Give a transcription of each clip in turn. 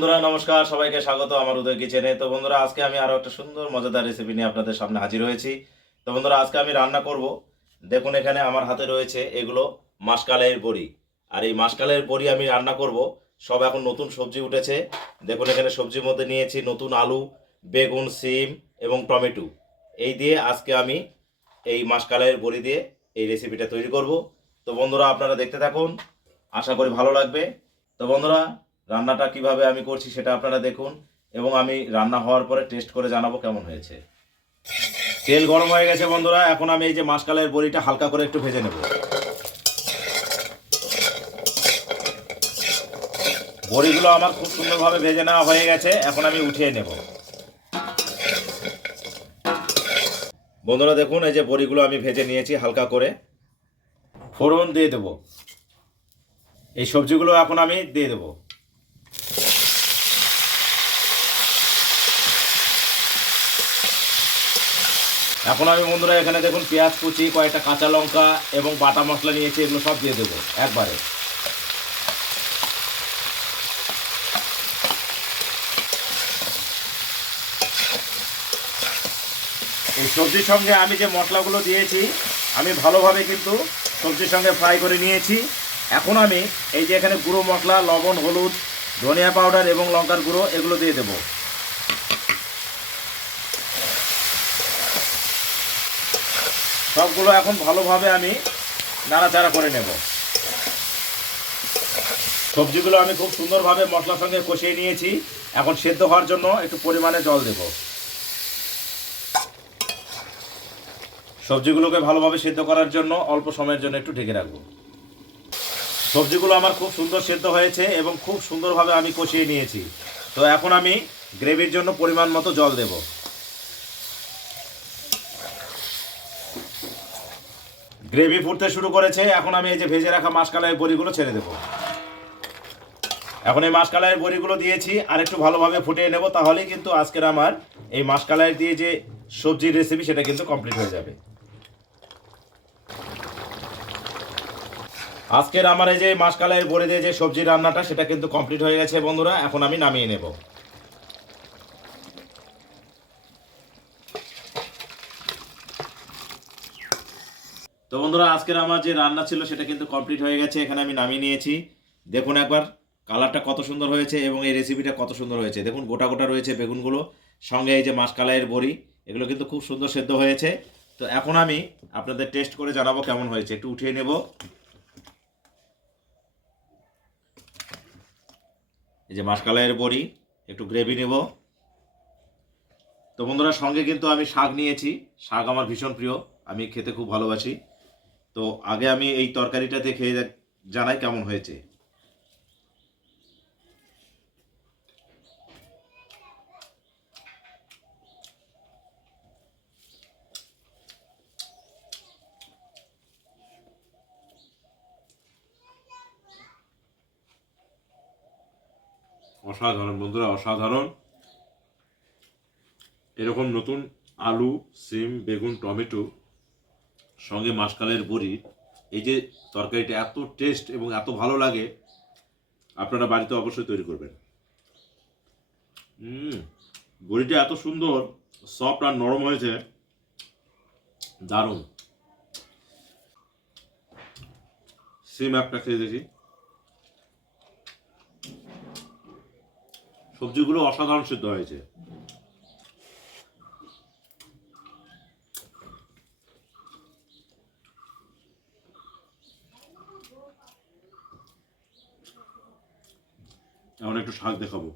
বন্ধুরা নমস্কার, সবাইকে স্বাগত আমার উদয় কিচেনে। তো বন্ধুরা আজকে আমি আরো একটা সুন্দর মজাদার রেসিপি নিয়ে আপনাদের সামনে হাজির হয়েছি। তো বন্ধুরা আজকে আমি রান্না করব, দেখুন এখানে আমার হাতে রয়েছে এগুলো মাসকালের বড়ি। আর এই মাসকালের বড়ি আমি রান্না করব। সব এখন নতুন সবজি উঠেছে। দেখুন এখানে সবজির মধ্যে নিয়েছি নতুন আলু, বেগুন, সিম এবং টমেটো। এই দিয়ে আজকে আমি এই মাসকালের বড়ি দিয়ে এই রেসিপিটা তৈরি করব। তো বন্ধুরা আপনারা দেখতে থাকুন, আশা করি ভালো লাগবে। তো বন্ধুরা রান্নাটা কিভাবে আমি করছি সেটা আপনারা দেখুন, এবং আমি রান্না হওয়ার পরে টেস্ট করে জানাবো কেমন হয়েছে। তেল গরম হয়ে গেছে বন্ধুরা, এখন আমি এই যে মাসকালের বড়িটা হালকা করে একটু ভেজে নেব। বড়িগুলো আমার খুব সুন্দরভাবে ভেজে নেওয়া হয়ে গেছে, এখন আমি উঠিয়ে নেব। বন্ধুরা দেখুন এই যে বড়িগুলো আমি ভেজে নিয়েছি হালকা করে। ফোড়ন দিয়ে দেব, এই সবজিগুলো এখন আমি দিয়ে দেবো। এখন আমি বন্ধুরা এখানে দেখুন পেঁয়াজ কুচি, কয়েকটা কাঁচা লঙ্কা এবং বাটা মশলা নিয়েছি, এগুলো সব দিয়ে দেবো একবারে। এই সবজির সঙ্গে আমি যে মশলাগুলো দিয়েছি আমি ভালোভাবে কিন্তু সবজির সঙ্গে ফ্রাই করে নিয়েছি। এখন আমি এই যে এখানে গুঁড়ো মশলা, লবণ, হলুদ, ধনিয়া পাউডার এবং লঙ্কার গুঁড়ো এগুলো দিয়ে দেবো। সবগুলো এখন ভালোভাবে আমি নাড়াচাড়া করে নেব। সবজিগুলো আমি খুব সুন্দরভাবে মশলার সঙ্গে কষিয়ে নিয়েছি। এখন সেদ্ধ হওয়ার জন্য একটু পরিমাণে জল দেব। সবজিগুলোকে ভালোভাবে সেদ্ধ করার জন্য অল্প সময়ের জন্য একটু ঢেকে রাখবো। সবজিগুলো আমার খুব সুন্দর সেদ্ধ হয়েছে এবং খুব সুন্দরভাবে আমি কষিয়ে নিয়েছি। তো এখন আমি গ্রেভির জন্য পরিমাণ মতো জল দেব। গ্রেভি ফুটতে শুরু করেছে, এখন আমি এই যে ভেজে রাখা মাসকালাই বড়িগুলো ছেড়ে দেব। এখন এই মাসকালাই বড়িগুলো দিয়েছি, আর একটু ভালোভাবে ফুটিয়ে নেব, তাহলেই কিন্তু আজকের আমার এই মাসকালাই দিয়ে যে সবজির রেসিপি সেটা কিন্তু কমপ্লিট হয়ে যাবে। আজকের আমার এই যে মাসকালাই বড়ি দিয়ে যে সবজি রান্নাটা সেটা কিন্তু কমপ্লিট হয়ে গেছে বন্ধুরা, এখন আমি নামিয়ে নেব। তো বন্ধুরা আজকের আমার যে রান্না ছিল সেটা কিন্তু কমপ্লিট হয়ে গেছে, এখানে আমি নামিয়ে নিয়েছি। দেখুন একবার কালারটা কত সুন্দর হয়েছে এবং এই রেসিপিটা কত সুন্দর হয়েছে। দেখুন গোটা গোটা রয়েছে বেগুনগুলো, সঙ্গে এই যে মাসকালাইয়ের বড়ি, এগুলো কিন্তু খুব সুন্দর সেদ্ধ হয়েছে। তো এখন আমি আপনাদের টেস্ট করে জানাবো কেমন হয়েছে। একটু উঠিয়ে নেব। এই যে মাসকালাইয়ের বড়ি, একটু গ্রেভি নেব। তো বন্ধুরা সঙ্গে কিন্তু আমি শাক নিয়েছি। শাক আমার ভীষণ প্রিয়, আমি খেতে খুব ভালোবাসি। তো আগে আমি এই তরকারিটাতে খেয়ে জানাই কেমন হয়েছে। অসাধারণ বন্ধুরা, অসাধারণ। এরকম নতুন আলু, সিম, বেগুন, টমেটো সঙ্গে মাসকালের বড়ি, এই যে তরকারিটা এত টেস্ট এবং এত ভালো লাগে, আপনারা বাড়িতে অবশ্যই তৈরি করবেন। বড়িটা এত সুন্দর সফট আর নরম হয়েছে, দারুণ। সিম একটা খেয়ে দেখি। সবজিগুলো অসাধারণ সিদ্ধ হয়েছে। এখন একটু শাক দেখাবো।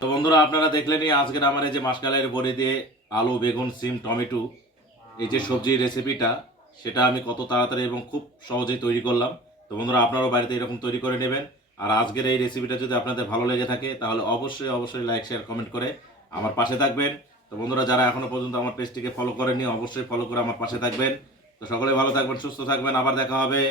তো বন্ধুরা আপনারা দেখলেনই আজকের আমার এই যে মাসকালের বড়ি দিয়ে আলু, বেগুন, সিম, টমেটো এই যে সবজির রেসিপিটা, সেটা আমি কত তাড়াতাড়ি এবং খুব সহজেই তৈরি করলাম। তো বন্ধুরা আপনারাও বাড়িতে এরকম তৈরি করে নেবেন। আর আজকের এই রেসিপিটা যদি আপনাদের ভালো লেগে থাকে তাহলে অবশ্যই অবশ্যই লাইক, শেয়ার, কমেন্ট করে আমার পাশে থাকবেন। তো বন্ধুরা যারা এখনো পর্যন্ত আমার পেজটিকে ফলো করেননি অবশ্যই ফলো করে আমার পাশে থাকবেন। তো সকলে ভালো থাকবেন, সুস্থ থাকবেন, আবার দেখা হবে